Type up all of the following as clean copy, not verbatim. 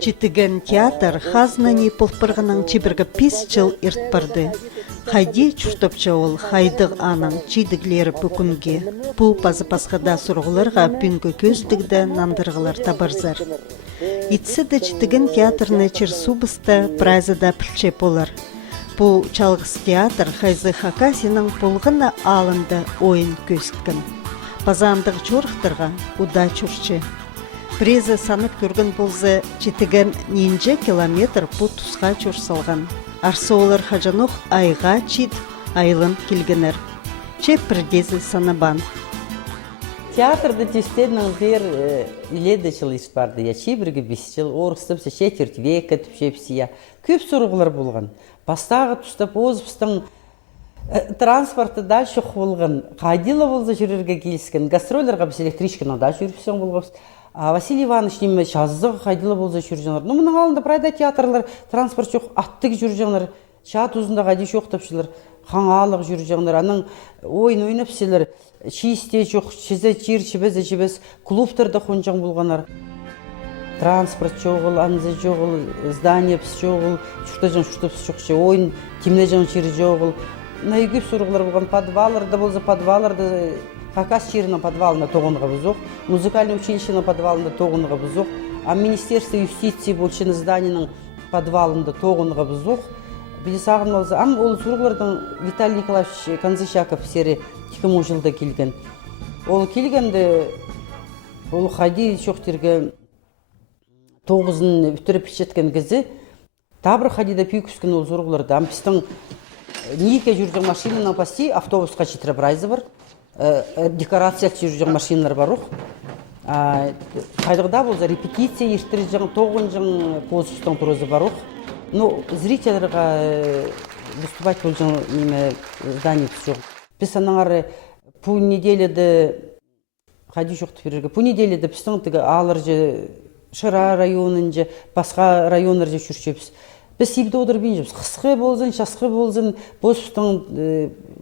Читеген театр хазнани полпырғының чибіргі 5 жыл иртпарды. Хайди чуштопча ол хайдық аның чидіглері бүкінге. Бұл пазы-пасқада сұрғыларға бүнгі көздігді нандырғылар табарзар. Итсіді читеген театрны черсубысты прайзада пілче болар. Бұл чалғыс театр хайзы Хакасиның полғына алынды ойын көсткін. Пазандық чорықтырға уда чурчы. Презі санып көрген болзы читеген нинже километр бұл тұсқа чорсалған. Арсы олар хажануқ айға чит айлын келгенер. Чеп бірдезі санабан. Театрда тестенің ғыр иледі жыл испарды. Я чебірге 5 жыл, орыстымсы четверть века түпшепсі. Көп сұрғылар болған. Бастағы тұстап озыпстың транспорты дальше болған. Қайдилы болзы жүрерге келіскен. Гастролерға біз электричканы да жүріпсен болғыз. А Василий Иванович неме жаздығы қайдылы болза жүрженлер. Ну, мұның алында прайда театрлар, транспорт жоқ, аттық жүрженлер, шат ұзында қайды жоқ тапшылар, қаңалық жүрженлер, аның ойын ойнапсылар, чисте жоқ, чізі жер, чібізі жібіз, клубтарда қонжан болғанар. Транспорт жоғыл, анзы жоғыл, здание піс жоғыл, шұртажан шұртапсы жоқшы, ойын темнежан жері жоғыл. Найгіп сұрғылар болған подваларда болза, подваларда Хакас жерінің подвалына тоғынға бұзық, музыкальный училищенің подвалында тоғынға бұзық, а Министерство юстиции болшыны зданиенің подвалында тоғынға бұзық. Білі сағын олзы, ам ол сұрғылардың Виталий Николаевич Канзышаков сері 2000 жылда келген. Ол келгенде, ол қайди шоқтерге 9-ын бүтіріп жеткен кезі, табыр қайдида пүйкіскен ол сұрғыларды. Ам пістің неке жүрген машинаның пасти автобусқа жетіріп райзы бар. Декорация жүрген машиналар бар уқ. Қайдығда болза репетиция ештірі жаң 9 жың позыстың тұрызы бар уқ. Но зрителерға выступать бол жаң здание піс жоқ. Біз анаңары по неделеді қайды жоқты берерге. По неделеді пістің алыр же Шыра районын же басқа районлар же жүршепіз. Біз сибді одыр бейін жепіз. Қысқы болзын, шасқы болзын, бостың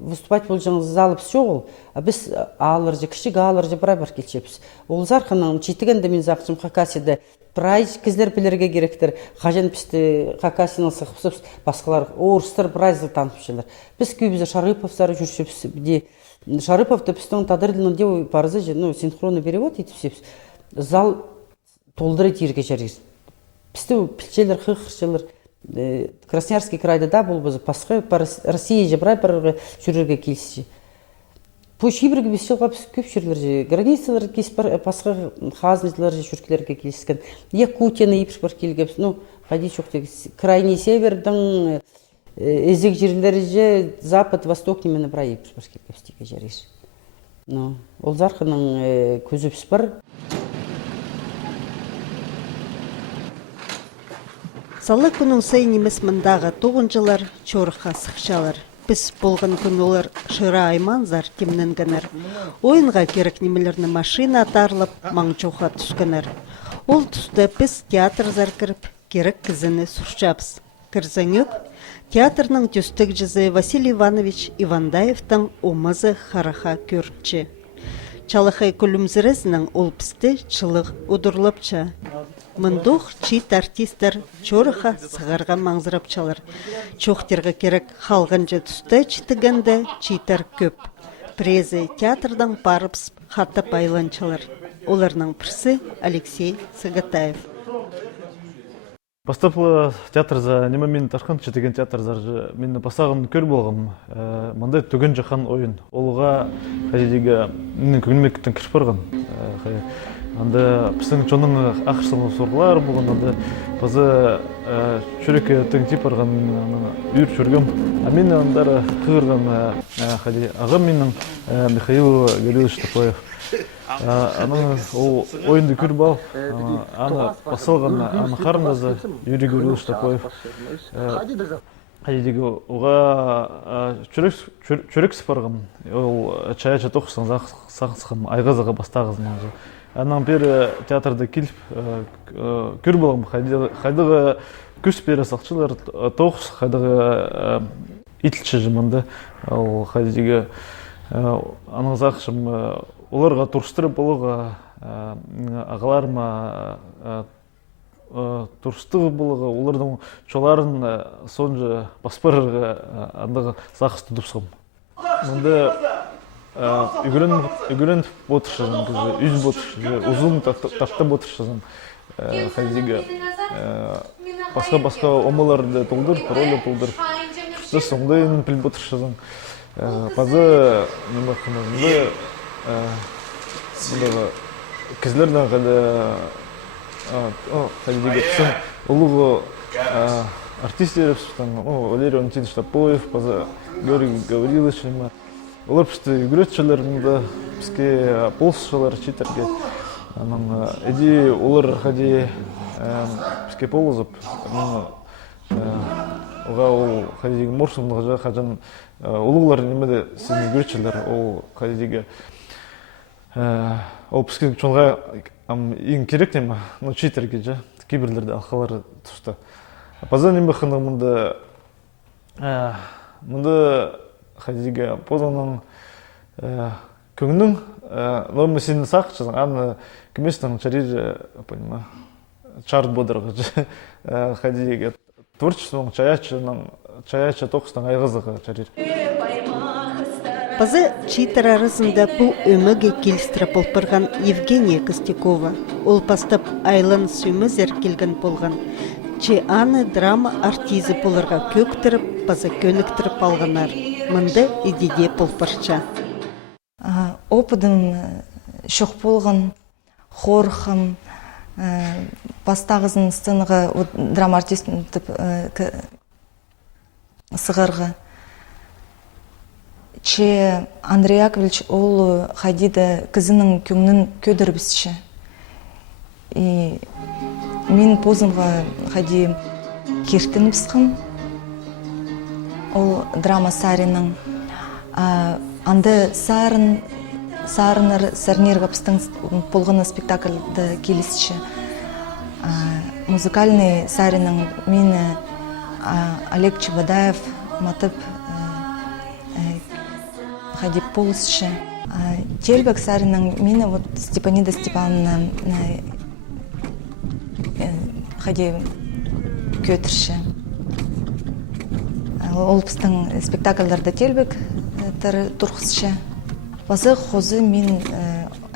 выступать бол жаң залып жоғыл. Біз алыр же, кішік алыр же бір келчепіз. Ол зарқының жетігенде мен зақшым Хакасиді прайз кізлер білерге керектір. Қажен пісті Хакасиның сықпысыз, басқалар орыстар прайзды танытпышылар. Біз көбізі Шарыповсары жүршепіз. Шарыповты пістің тадырдылың деу парызы же, синхронный перевод етіпсепіз. Зал толдыры тиерге жарғыз. Пісті пілчелер, қықыршылар. Красноярский крайда да бұл бұзы, пасқы Россия же бірай бірі жүрерге келісі. Бұл шибірге бес жылға көп жүрілер же. Границалар кес пасқы хазметлер же жүркелерге келіскен. Якутияны епіш бар келгепс. Қайди жоқ дегіз. Крайний севердің әзік жерлері же запад, восток немені бірай епіш бар келгепс деге жарғыз. Ол зарқының көзіпс бар. Салы күнің сайын емес мұндағы 9 жылар чорыққа сықшалар. Біз болған күн олар Шыра айманзар кемненгенер. Ойынға керек немелерні машина атарылып, маңчоға түскенер. Ол түсті біз театр заркіріп, керек кізіні сұршапыз. Кірзіңік, театрның түстік жүзі Василий Иванович Ивандаевтың омызы хараха көріпчі. Чалықай күлімзірізінің ол пісті чылық ұдырлыпчы. Мындух чит артистер чорыха сығарға маңзырапчалар. Чоқтерға керек халғынжы түсті читігенде читер көп. Презі театрдан барыпс хатып айланчалар. Оларның пірсі Алексей Сагатаев. Бастапылы театр за неме мен ташқан читеген театр за мен пасағым көр болғым. Мандай түген жақан ойын. Олға қажедегі менің көңілмектен кіріп барған. Анда пістің чоның ақырсының сұрғылар болған, анда базы чүреке түң тип барған үйір жүргім. Мен андары қығырған ағым менің Михаил Галилович Топоев. Ол ойынды көр бал, аны басылған аны қарындазы Юрий Галилович Топоев. Қадедегі оға чүрек сыпарғым, ол чая-ча тоқысын сақсықым, айғазыға бастағызын. Анан бері театрда келіп көр болғым, қайдығы көс бері сақшылар тоқыс, қайдығы итілші жымынды. Қайдығы аның зақшым оларға тұрыстырып болуға ағаларыма турстығы болығы, олардың чоларын сонжы паспарырға андығы сақысты дұпсығым. Мұнда үгірін ботыршызым, үз ботыршызым, ұзын тақта ботыршызым. Қайдегі басқа омаларды толдыр, паролі толдыр. Шүсті соңдайын піл ботыршызым. Пазы немақымызды кізлерден қайдегі түсін ұлығы артистер, Валерий Валентинович Топоев, пазы Георгий Гаврилович, олар пісті үгіретшілер, бізге полсшылар читерге. Эди олар қади бізге полызып, оға ол қадидегі морсумдығы жа қажан олығылар немеді сіздің үгіретшілер, ол қадидегі ол бізге чонға ең керек нема, читерге жа, кейбірлерді алқалары тұшты. Паза неме қындық мұнда қадидегі позаның көңінің нормы сені сақ жазың, аны кеместің чарир, чарт бодырғы жа, қадидегі творчествоның чаяча тоқыстың айғызығы чарир. Пазы читер арасында бұл өміге келістіріп болпырған Евгения Костякова. Ол пастап айлын сөмізер келген болған. Че аны драма артизі болырға көктіріп, пазы көніктіріп алғанар. Мұнды едеде болпырча. Опыдым шоқ болған, хорхым, бастағызын сценаға драма артистін сығырғы. Че Андрей Яковлевич ол қайдеді кізінің көңнін көдірбісші. И мен позынға қайди кертін бісқым. Ол драма сарының. Анды сарнер ғапстың болғаны спектакльді келісші. Музыкальный сарының мені Олег Чебадаев матып қайдеп болысшы. Телбек сарының мені Степанида Степановна қайдеп көтірші. Ол біздің спектакльдерді телбек тұрғысшы. Базы қозы мен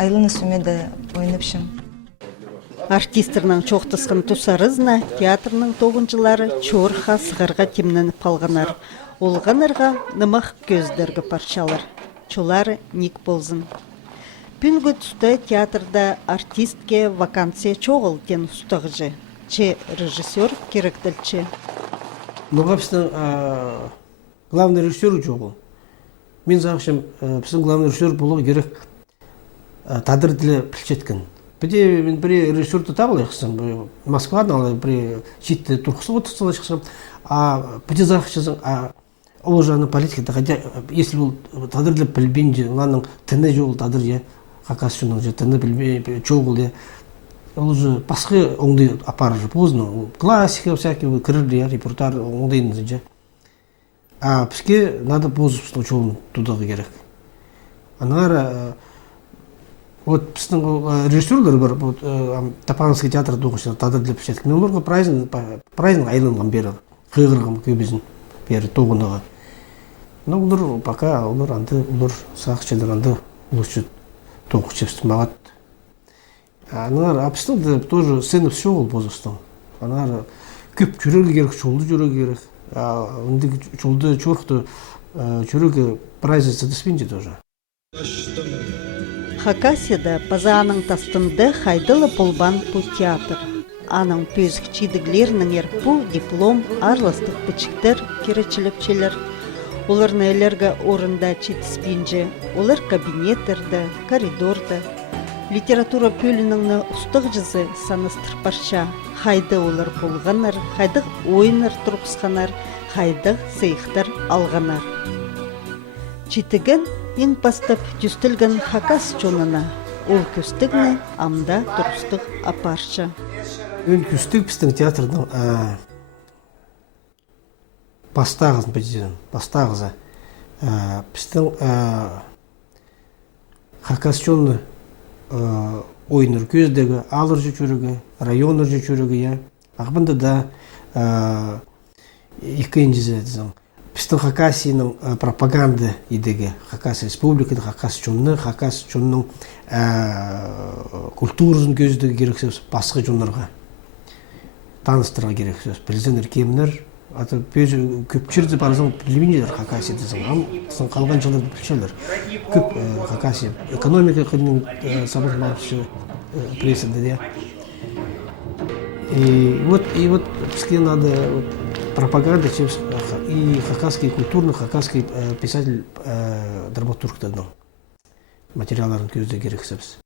айлыны сөмеді ойныпшым. Артистернің чоқтысқын тұсарызна театрның тоғыншылары чорха сығырға темненіп қалғанар. Олғанырға нымақ көздергі парчалар. Чолары ник болзын. Пүнгі тұсты театрда артистке вакансия чоғыл тен ұстағыжы. Че режиссер керектілчі. Мұғапсының главный режиссер жоғыл. Мен зағышым, біздің главный режиссер болуы керек тадыр ділі пілчеткен. Біде мен бір режиссерді табылай қысым, Москвадан алай бір жетті тұрқысы отырсылай шықсам, біде зағышызың, ол жағының политикада, если ол тадыр ділі білбенде, оланың тіні жоғыл тадыр, қақасшының тіні білбен, жоғыл, ол же басқы оңды апарыр поздно, классика всякие, кірірді, репортар оңдайын же. Бізге надо позыпсының жолын тудағы керек. Анағара, вот біздің режиссерлер бар, Топановский театрда оқышылар, тадыр деп шеткі. Мен оларға праздник айланған бері, қиғырғым көбесін бері тоғыныға. Но олар пока, олар анды, олар сақшылар анды, олар тоғыз шепсті мағат. Анағара, апыстың тоже сцена все ол позыпсың. Анағара, көп жүрегі керек, жолды жүрегі керек. Жолды чорқты жүрегі прайзы сәдіспенде тоже. Хакасияда пазаның тастынды хайдылы болбан бұл театр. Аның пөзікчидіглерінің бұл диплом, арластық пічіктер, керечіліпчелер. Олар нәйлерге орында читіспенже, олар кабинеттерді, коридорды. Литература пөлініңні ұстық жызы саныстырпарша. Хайды олар болғанар, хайдық ойыныр тұрпысқанар, хайдық сейіқтар алғанар. Читіген ең бастап түстілген хакас чонына, ол көстігіне амда тұрыстық апарша. Өн көстік біздің театрдың бастағызын бәдеден, бастағызы. Біздің хакас чоны ойыныр көздегі алыр жүчүрүгү, районыр жүчүрүгү, я. Ақбында да икенжизедизің. Пистің Хакасияның пропаганда идеге, Хакасия республикада Хакас чонның культурасын көздегі керексіз басқа жонларға таныстыра керексіз. Білзенер кемнер, аты көпчірді барызың білмейдер Хакасиядызың, сын қалған жылдарды білшелер. Көп Хакасия экономика қылының сабыр маркшы прессінде де. И вот пске надо пропаганда и хакасский культурный, хакасский писатель драматургтардың материалларын көзде керексіз.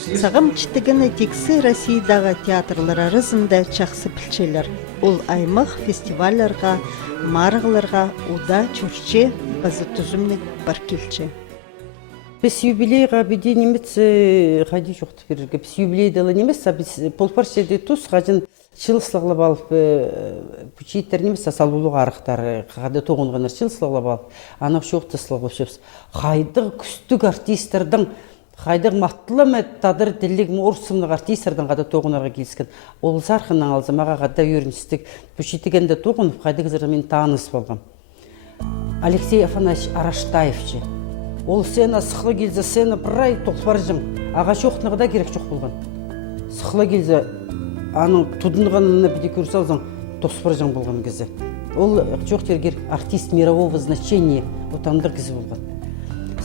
Сағым читігіні текси Россиядағы театрлар арызында чақсы пілчелер. Ол аймақ фестиваларға, марғыларға, уда чурче, базы түзімнік бар келче. Біз юбилейға беде немец қайды жоқты берерге. Біз юбилейділі немес, біз полпаршеде тұс қажын чылыслығылып алып, пүчейттер немес, салбулуға арықтар, қағады тоғынғанар чылыслығылып алып, анақ жоқтысылығып шепс. Қайдық күстік артистердің, қайдық маттылы мәт тадыр ділігім орсымлық артистердің қада тоғынарға келіскен. Ол зарқынан алзым, аға қада үйріністік, пүчейтігенде тоғынып, қайдық зырға мен таныс болғам. Алексей Афанасьевич Араштаевче. Ол сена сықлы келзі, сена бірай тоқпар жың. Аға жоқтынығыда керек жоқ болған. Сықлы келзі, аның тұдынғанына біде көріс алзың, тоқпар жың болған кезі. Ол жоқ тергер артист мирового значения отандыр кезі болған.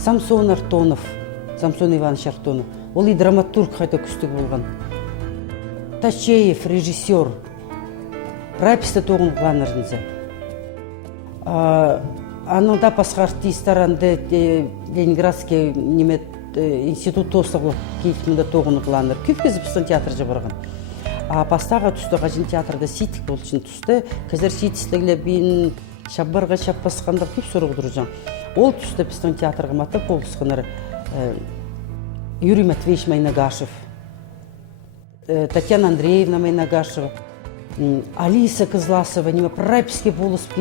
Самсон Артонов, Самсон Иванович Артонов, ол и драматург қайта күстік болған. Тачеев, режиссер, раписті тоғын қыланырынызы. Аның да басқа артистар анды Ленинградский немет институт тосығы кейтімді тоғыны қыланыр. Көп кезі біздің театржы барған. Бастаға түсті ғажын театрда ситік болшын түсті. Қазір ситістігілі бейін шаббарға шап басқандар көп сұрық тұржан. Ол түсті біздің театрға матып болысқанар Юрий Матвеевич Майнагашев, Татьяна Андреевна Майнагашева, Алиса Кызласова, неме прайпске болысып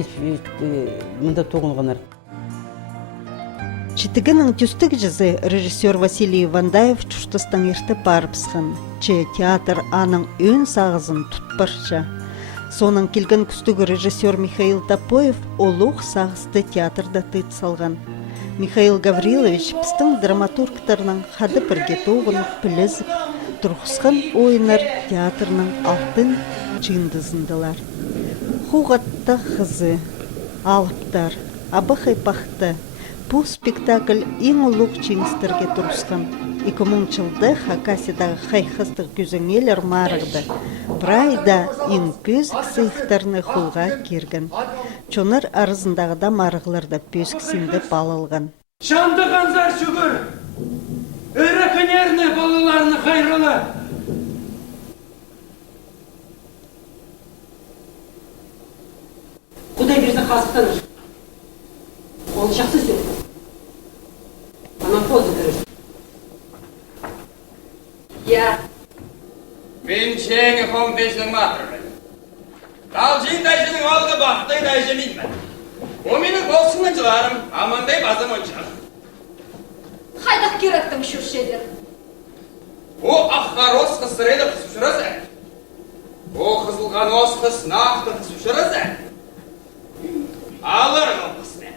мұнда тоғынғанар. Читігінің түстік жызы режиссер Василий Вандаев чуштыстан ерті барыпсқан. Че театр аның өн сағызын тұтпарша. Соның келген күстігі режиссер Михаил Топоев олуқ сағызды театрда тыт салған. Михаил Гаврилович пістің драматургтарының қады бірге тоғынып пілізіп, тұрғысқан ойынар театрның алтын жиындызындылар. Хуғатта қызы, алыптар, абықай пақты. Бұл спектакль ең ұлық жеңістерге тұрысқан. 2000 жылды Хакасиядағы қайқыстық күзіңелер марықты. Брайда ең пөзік сейхтарны құлға керген. Чонар арызындағыда марығыларда пөзік сенді балылған. Шамды қанзар шүгір, өрі көнерні балаларны қайрылы. Құдай берді қазықтаныр. Ол жақсы сөз. Анан позы көрір. Я. Мен шеңі қом бешінің матырмын. Қалжин дайшының алды бақтай дайшы менмін. О менің болсыңын жыларым, амандай базым оншақ. Қайдақ керектің шүршедер. О аққар ос қысырайды қысушырызы. О қызылған ос қыс нақты қысушырызы. Алыр қылқысны.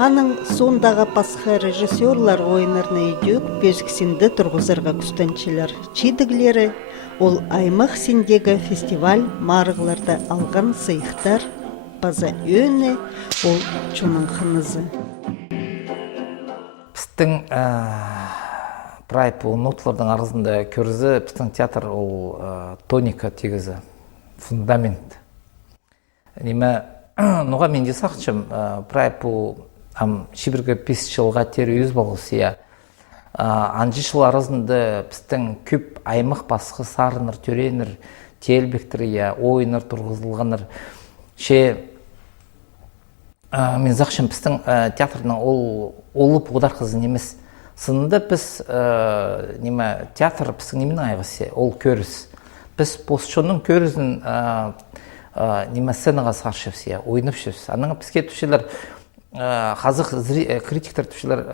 Аның сондағы пасқа режиссерлар ойынырны үйдек пөзіксінді тұрғызырға күстенчілер. Чидіглері ол аймақ сендегі фестиваль марығыларды алған сыйықтар, база өне ол чоның қынызы. Біздің прайп нотлардың арызында көрізі, біздің театр ол тоника тегізі, фундамент. Неме, ноға менде сақчым, прайп шибіргі 5 жылға тері өз болғысы. Анжы жыл арызында біздің көп аймақ басқы сарыныр, төренір, телбектір, ойыныр, тұрғызылғаныр. Мен зақшым біздің театрының олып одар қызын емес. Сынында біз театр біздің немен айғысы, ол көріс. Біз постшонның көрізін неме сценаға саршевсия, ойнап шевс. Аның бізге түшелер қазық критиктер түшелер,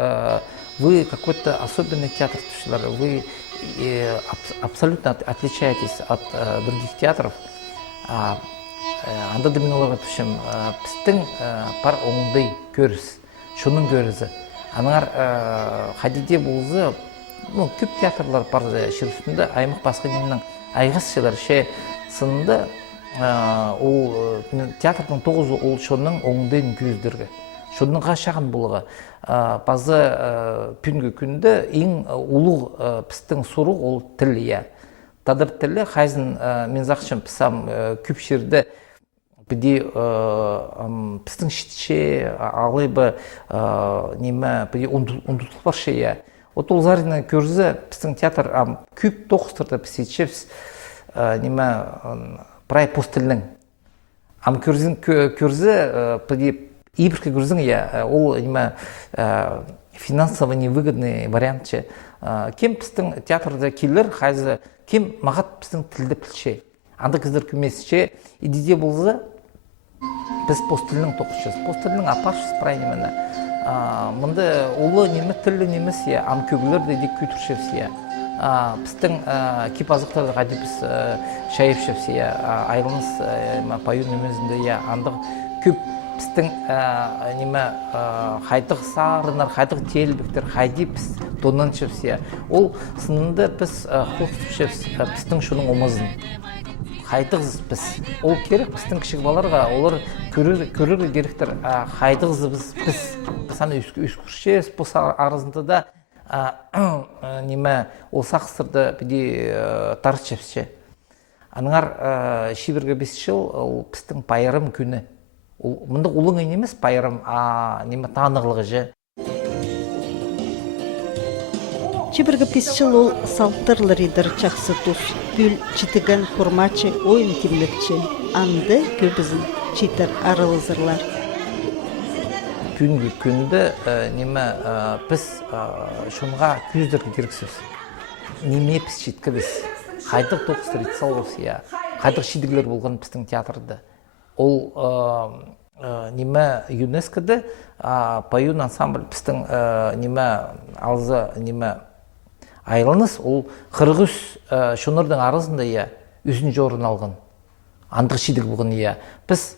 вы какой-то особенный театр түшелер, вы абсолютно отличаетесь от других театров. Анда да мен оларға түшем, біздің пар оңдай көріс, шының көрізі. Аныңар қадиде болызы, көп театрлар бар шер үстінде, аймақ басқа немнің айғыз шелер ше сынды, театрдың 9 ол шының оңдайын көздерге. Шының қашаған болығы. Базы күнгі күнді ең ұлық пістің сұруқ ол тіл, иә. Тадыр тілі қайзын мен зақшым пісам көп шерді біде пістің шітше алайбы неме біде ұндытылық бар ше, иә. От ол зарына көрзі пістің театр көп тоқыстырды пісетшевс неме прай постілінің. Ам көрзі біде ибіркі көрзің, ол финансово невыгодный вариант. Кем пістің театрда келер, қайзы кем мағат пістің тілді пілше. Анда кіздер көмесіше, идеде болзы, біз постілінің тоқышыз. Постілінің апаршыз прай немені. Мұнды олы немі тілі немес, ам көгілер дейдек көйтіршевс. Пістің кипазықтарды қады біз шайыпшевс. Айлыңыз паю немезінде, андық көп біздің қайтық сарынар, қайтық телбіктер, қайды біз донан шевсе. Ол сынында біз қостып біздің шының омызын. Қайтығыз біз. Ол керек біздің кішік баларға, олар көрірі керектір қайтығызы біз. Саны үскүршес, бұл арызында да ол сақсырды біде тарыс шевсе. Аныңар шибірге 5 жыл біздің байырым күні. Мұнда ұлың емес байырым, танығылығы же. Чибіргі 5 жыл ол салтырлы ридер чақсы тұс, бүл читіген құрмачы ойын кемлекчі, анды көбізін читер арылызырлар. Күнгі күнді біз шынға көздерге керексіз. Неме біз читкі біз. Қайдық тоқыстыр етсал болсы, қайдық шидігілер болған біздің театрды. Ол ЮНЕСКО-ды паюн ансамбль біздің алзы айланыз, ол қырғыз шонырдың арызында үзін жорын алған. Андық шидік бұғын. Біз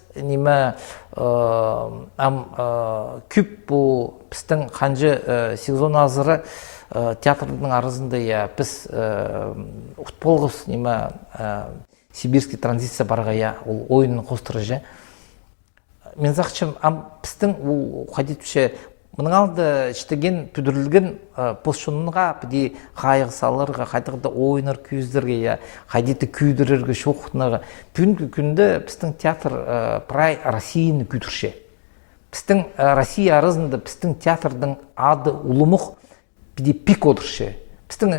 күп бұл біздің қанжы сезон азыры театрдың арызында біз ұтполғыз Сибирский транзиция барға, ол ойынның қостыры же. Мен зақчым, біздің қадетуші, мұның алды іштеген, бүдірілген постшонынға біде қайғы салырға, қайтығында ойыныр көздерге, қадеті күйдірерге, шоқытынаға. Бүгінгі күнді біздің театр прай Россияны күйдірше. Біздің Россия арызында біздің театрдың ады ұлымық біде пик одырше. Біздің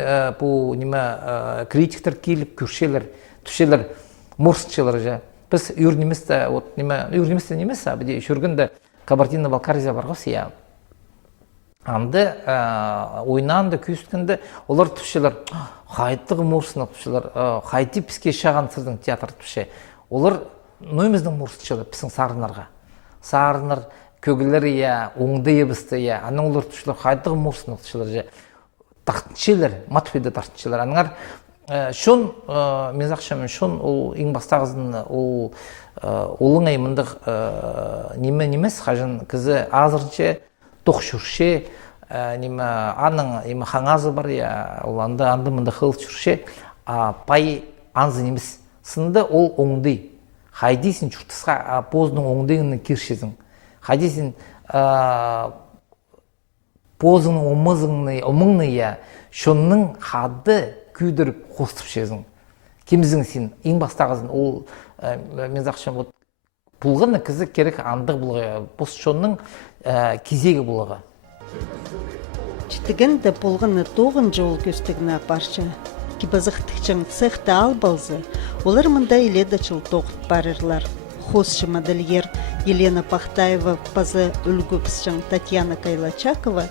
критиктер келіп көршелер, түшелер, морсыншелер же. Біз үйірнеместі немес, біде үшіргінді Кабардино-Балкария барғасы, Анды ойнанды күйісткінді, олар түшелер, қайтығы морсынық түшелер, қайты бізге шаған сырдың театр түше. Олар нөйіміздің морсыншелер, біздің сарынарға. Сарыныр, көгілер, оңды ебісті, аның олар түшелер, қайтығы морсынық түшелер, тартыншелер, матфейді тартыншелер. Аныңар шон, мен зақшамын, шон ол ең бастағызын, олың аймындық немес, қажын кізі азырынше, тоқшырше, аның қаңазы бар, ол анды мұнды қыл жүрше, пай анзы немес. Сынды ол оңды. Қайдейсін жүртісқа позының оңдайының кершезің. Қайдейсін позының омыңны, шонның қады күйдіріп қостып шезің. Кемізің сен, ең бастағызын, ол мен зақшам, бұлғыны кізі керек андық бұлғы, постшонның кезегі бұлығы. Читігінді бұлғыны 9 жол көстігіне апаршы. Кибазықтықчың цехті албалзы, олар мұнда еледачыл тоғыт барырлар. Хосшы модельер Елена Пахтаева пазы үлгіпсшің Татьяна Кайлачакова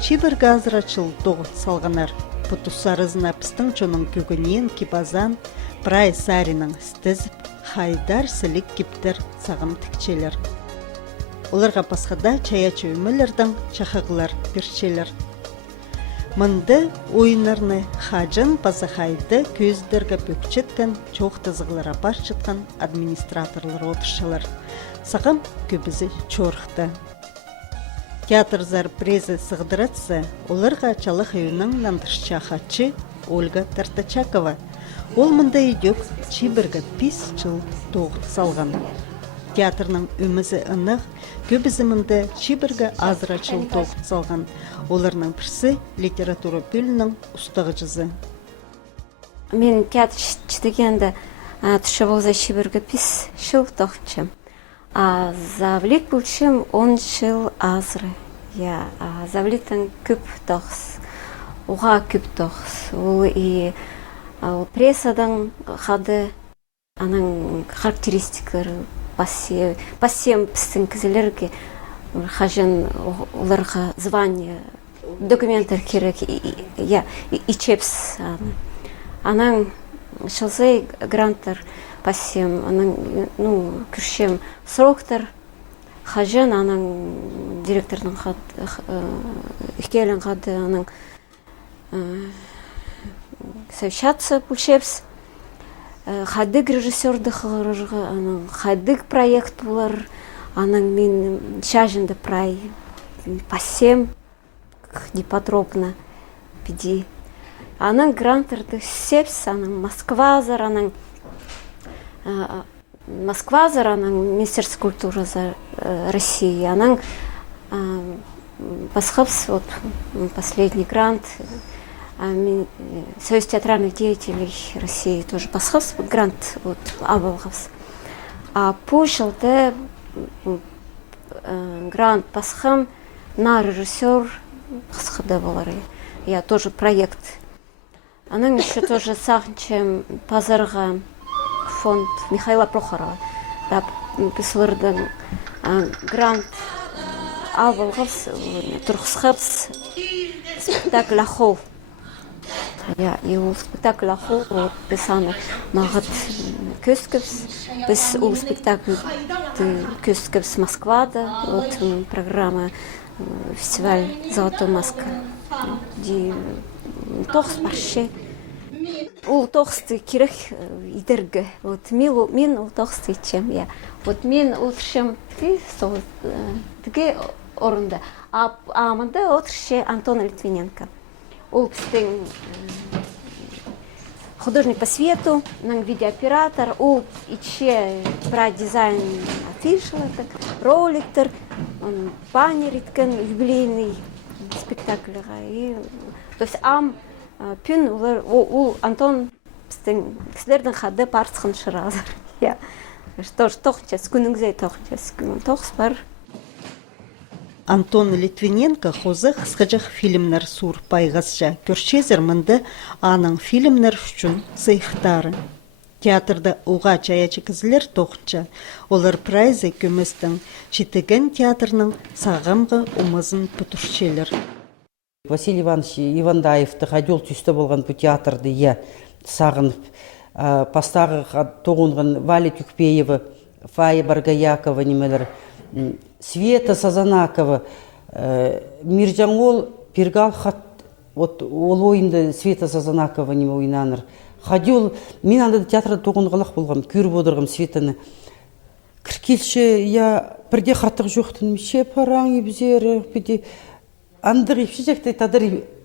чибір газырачыл тоғыт салғанар. Бұтусарызына пістің чоның көгінен кибазан прай сарының стізіп хайдар сілік кептер сағым тікчелер. Оларға пасхада чаячы өмілердің чахығылар перчелер. Мынды ойынарны хажын пазахайды көздерге бөкчеттен чоқ тызығылар апаш жытқан администраторлар отыршылар. Сағым көбізі чорықты. Театрзар презі сығдыратсы, оларға чалық үйінің нандыршча хатчы Ольга Тартачакова. Ол мында үйдек чибіргі 5 жыл тоғыт салған. Театрның өмізі ынық, көбізі мында чибіргі азыра жыл тоғыт салған. Оларның бірсі литература бөлінің ұстағы жызы. Мен театр читегенде түші болза чибіргі 5 жыл тоғытчым. Завлет бұлшым 10 жыл азыры. Завлеттің көп тоғыз. Оға көп тоғыз. Ол прессадан қады аның характеристикалары пассем пістің кізілерге қажын оларға звание, документтер керек, ичепс. Аның шылзай гранттар пассем, аның күршем сроктар, қажын аның директорның қады, үкелін қады аның совещаться пульшепс, хадык режиссерді қығырырға, аның хадык проект болар, аның мен шажынды прай пассем, неподробно пиди. Аның гранттарды сепс, аның Москвазар, аның Министерство культуры за России, аның пасхапс, вот последний грант, Союз театральных деятелей России тоже пасхапс, грант вот Абалхапс. Пушилте грант пасхам на режиссер пасхада болары. Я тоже проект. Она еще тоже сахнчем пазарға фонд Михаила Прохорова. Да, писалырдың грант Абалхапс, Турхсхапс, спектакль Ахол. И у спектакль Ахол писаны мағыт көскіпс. Біз у спектакль көскіпс Москвада. Вот программа фестиваль «Золотой маска». Тоқс баршы. Ол тоқсты керек идергі. Вот мен ол тоқсты ичем. Вот мен отыршым тіге орында. Амында отыршы Антон Литвиненко. Ол біздің художник по свету, видеооператор, ол иче про дизайн афишалар, роликтер, баннер еткен юбилейный спектакльға. То есть пүн ол Антон біздің кісілердің қады парсықын шыразыр. Тоқынчас, күніңізей тоқыс бар. Антон Литвиненко хозық сқыжық фильмнер сур пайғасжа көршезір мінді аның фильмнер үшін зайықтары. Театрда уға чаячы кізілер тоқынча, олар прайзы көмістің читеген театрның сағымғы умызын пұтушчелер. Василий Иванович Ивандаевты қадел түсті болған бұл театрды сағынып, пастағы тоғынған Валя Тюкпеева, Фая Баргаякова немелер, Света Сазанакова, Миржанғол Пергал хат, ол ойынды Света Сазанакова неме ойнаныр. Қадел, мен анда театрда тоғынғылық болғам, көріп отырғым Светаны. Кіркелші, бірде қаттық жоқтын, ше параң ебзері, бірде андық епші жәкті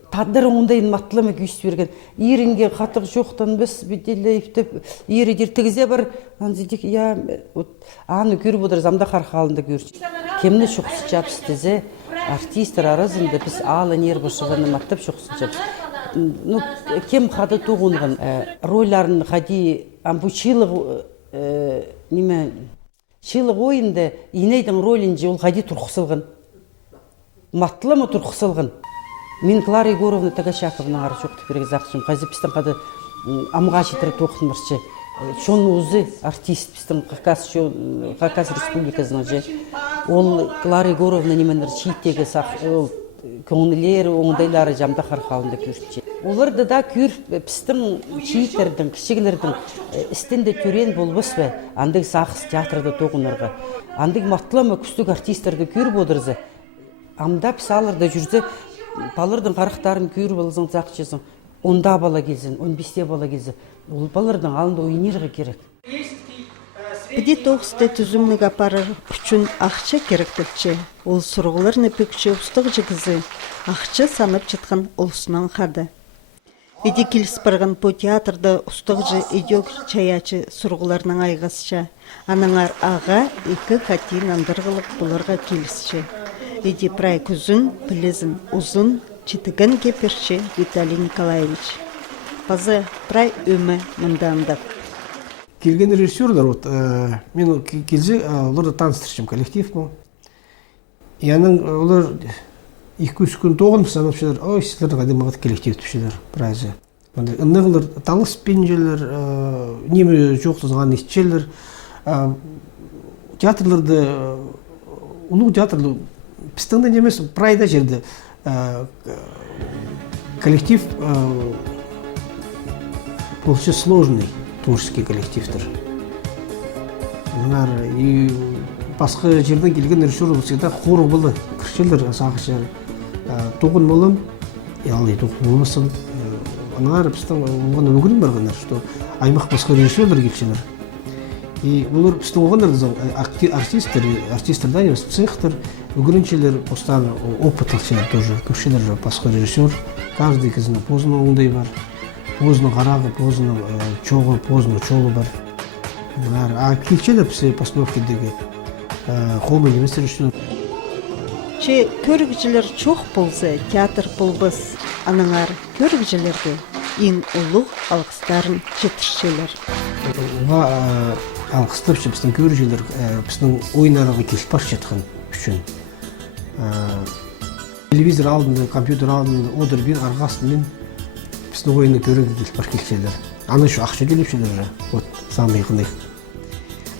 тадыр оңдайын матлымы күйісті берген. Ерінге қаттық жоқтын біз беделі ептіп, ері дертігізе бар, аны көріп отырыз, амда қарқалында көрші. Кемні шоқсы жапсыз артистер арасында біз алы нер башығыны маттап шоқсы жапсыз. Кем қады тоғынған ройларын қади амбу чилық ойынды инейдің ролінде ол қади тұрқысылған. Матлымы тұрқысылған. Мен Клара Егоровна Тагашаковның ары жоқты берегі зақшым. Қазы пістің қады амға жетірі тоқын мұршы. Шон өзі артист пістің Қақас Республикасының же. Ол Клара Егоровна неменер шиеттегі көңілері, оңдайлары жамда қарқалында көрші. Оларды да көр пістің чийттердің, кішігілердің істінде түрен болбас бә, андық сақыс театрда тоғынырға. Андық матлама күстік артистерді көр бодырзы. Амда пісаларда жүрді, балырдың қарықтарын көр болызың зақчызың. Онда бала келзін, 15-те бала келзін. Ол балырдың алында ойнерға керек. Биди тоғысты түзімлік апарыр үшін ақча керектілчі. Ол сұрғыларны пөкші ұстық жығызы, ақча санып жетқан олсынан қады. Биди келіс барған по театрда ұстық жы идек чаячы сұрғыларның айғасша. Анаңар аға екі қатин андырғылық бұларға келісші. Биди прай күзін, пілізін, ұзын, читігін кеперші Виталий Николаевич. Базы прай өмі мұндандық. Келген режиссерлар, вот, мен келзе, оларды таныстыршым коллектив бұл. Яның олар 2-3 күн тоғын санапшылар, ой, сіздердің адемағат коллектив түпшілер, біразы. Үндігілер таңыз пенжелер, немі жоқтызған естчелер, театрларды, ұлық театрлы, пістіңді немес прайда жерді коллектив вообще сложный творческий коллективтер. И басқа жерден келген режиссер всегда хор болды. Кіршелер сағышар тоғын болым, яғни тоғын болмасын. Аналар біздің оған өгірін барғандар, что аймақ басқа режиссерлер келшелер. И олар біздің оғандар артистердан емес цехтер, өгіріншелер постан опытлшелер тоже. Кіршелер басқа режиссер, каждый кезінің позының оңдай бар. Позының қарағы, позының чоғы, позының чолы бар. А келшелер бізде постановкедегі қолмен емес режиссер. Че көргіжілер чоқ болса, театр болбыз. Анаңар көргіжілерге ең ұлық алғыстарын жетіршелер. Оға алғыстыршы біздің көргіжілер біздің ойынарығы келіппаш жеткен үшін. Телевизор алдында, компьютер алдында, одыр бір арғасымен біздің ойыны көрігі келіппаш келшелер. Аны şu ақша келіпшелер, вот, самый қынай.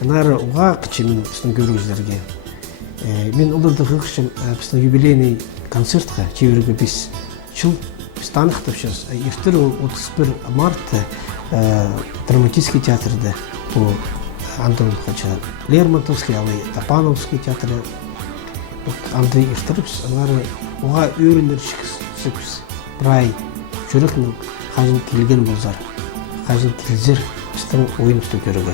Анары оға қычы мен біздің көргіжілерге. Мен оларды қықшым біздің юбилейный концертқа чеверігі 5 жыл біз танықтып сейчас. Ертір 31 марта драматический театрда по Антон Хача Лермонтовский, алай Тапановский театры. Андай ертіріп, анары оға өріндер шықс, прай, жүрекнің қажын келген болзар, қажын келзер біздің ойын үсті көрігі.